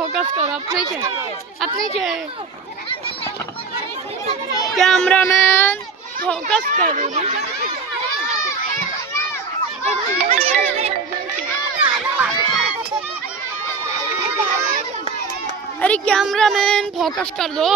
Focus करो अपने के कैमरामैन फोकस करो। अरे कैमरामैन फोकस कर दो।